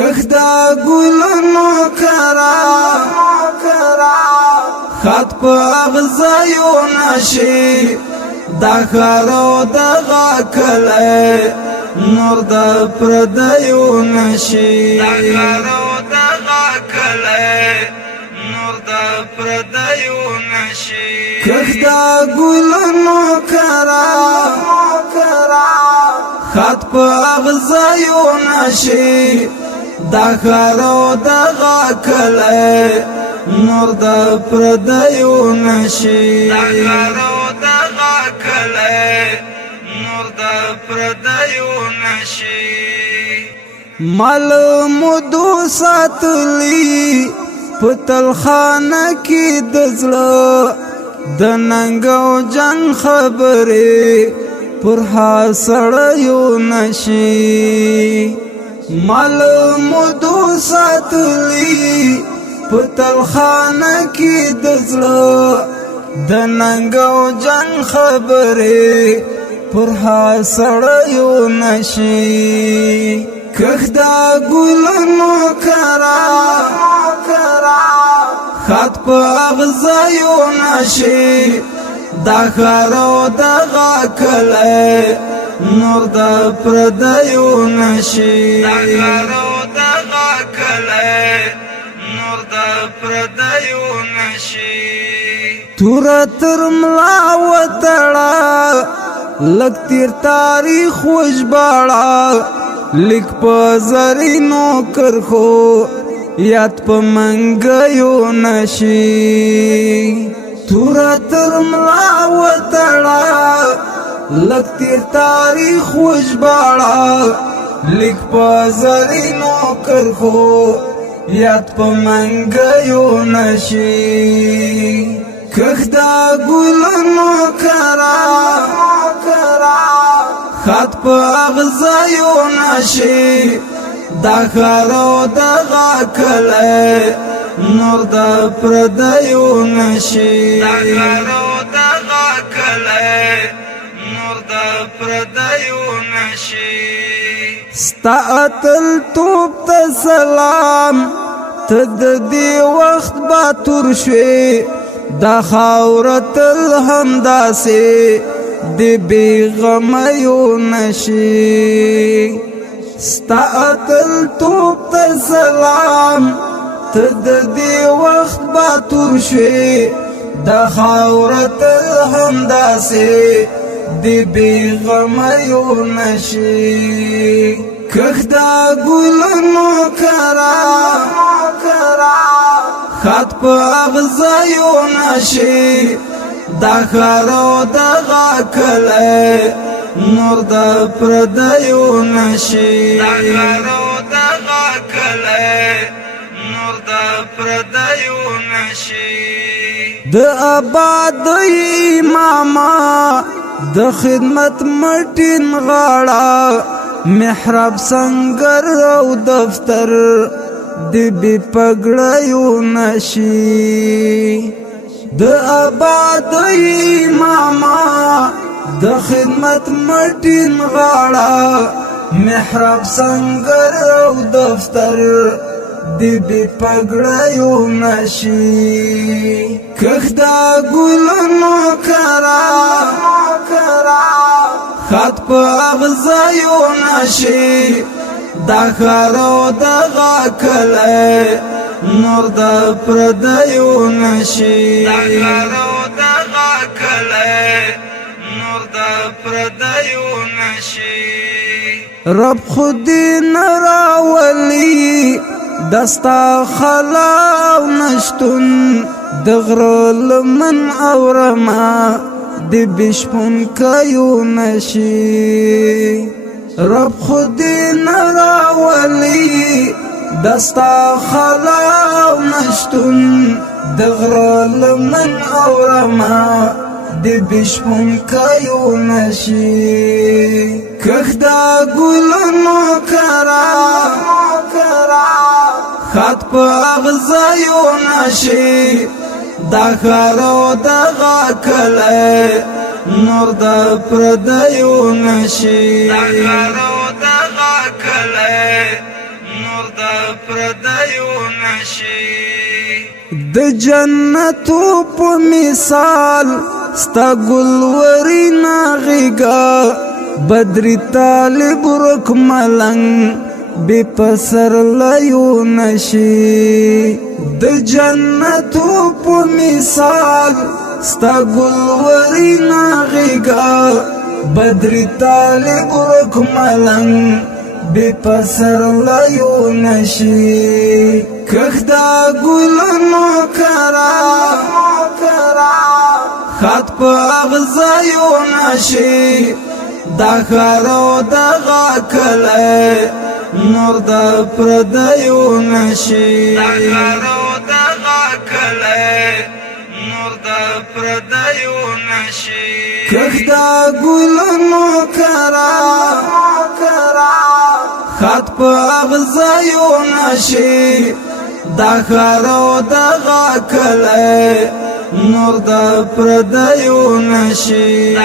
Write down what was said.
کخدا ګلونو کرا خط په اغزایو نشي دا خارو دغه کله نور د پردیو نشي دا خارو دغه کله نور د پردیو نشي کخدا ګلونو کرا خط په اغزایو نشي دا خارو دغه کله نور د پردیو نشي دا خارو دغه کله نور د پردیو نشي مال مودو ساتلی پتل خانه کی دزړه د ننګو جنگ خبره پر حاصړیو نشي مال مودو ساتلی پتل خانه کی دزړه د ننګو جنگ خبره پر حاصړیو نشي کخدا ګلونو کرا خط په اغزایو نشي دا خارو دغه کله نور د پردیو نشي دا خارو دغه کله نور د پردیو نشي تور تر ملا وتړه لک تیر تاریخ وجباړه لیک په زرینو کرخو یاد په منګیو نشي تور تر ملا وتړه لک تیر تاریخ وجباړه لیک په زرینو کرخو یاد په منګیو نشي کخدا ګلونو کرا خط په اغزایو نشي دا خارو دغه کله نور د پردیو نشي دا خارو دغه کله نور د پردیو نشي ستا اتل توب ته سلام ته د دې وخت با تور شوې دا خاوره تل همداسې د بېغمیو نشي ستا اتل توب ته سلام ته د دې وخت با تور شوې دا خاوره تل همداسې د بېغمیو نشي کخدا ګلونو کرا خط په اغزایو نشي دا خارو دغه کله نور د پردیو نشي دا خارو دغه کله نور د پردیو نشي د آباد اماما د خدمت مټین غاړه محراب سنگر او دفتر د بی پګړیو نشي د آباد اماما د خدمت مټین غاړه محراب سنگر او دفتر د بی پګړیو نشي کخدا ګلونو کرا خط په اغزایو نشي دا خارو دغه کله نور د پردیو نشي دا خارو دغه کله نور د پردیو نشي رب خودی نراولی دستا خلاو نشتون دغرو لمن اورما دی بشپون کیو نشی رب خودی نراولی دستا خلاو نشتون دغرو لمن اورما دی بشپون کیو نشی کخدا ګلونو کرا خط په اغزایو نشي دا خارو دغه کله نور د پردیو نشي دا خارو دغه کله نور د د پردیو نشي د جنتو په مثال ستا ګلوري ناغیګا بدری طالب رک ملنګ بے پسر لیو نشی د جنتو په مثال ستا گلوری ناغیگا بدری طالب رک ملنگ بے پسر لیو نشی کخدا گلنو کرا خط پا اغزایو نشی دا خارو دا غاکلے نور دا پردیو نشی دا خارو دا غاکلے نور دا پردیو نشی کخدا گلنو کرا خط پا اغزایو نشی دا خارو دا غاکلے نور دا پردیو نشی